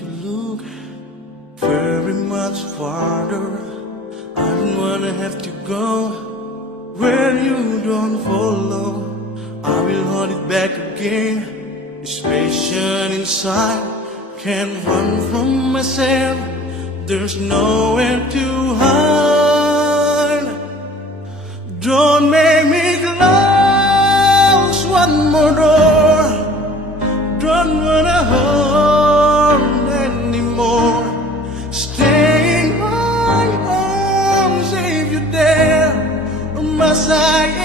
to look very much farther. I don't wanna have to go where you don't follow. I will hold it back again. This passion inside can't run from myself. There's nowhere to hide. Don't make me close one more door. Don't wanna hold anymore. Stay in my arms if you dare. Must I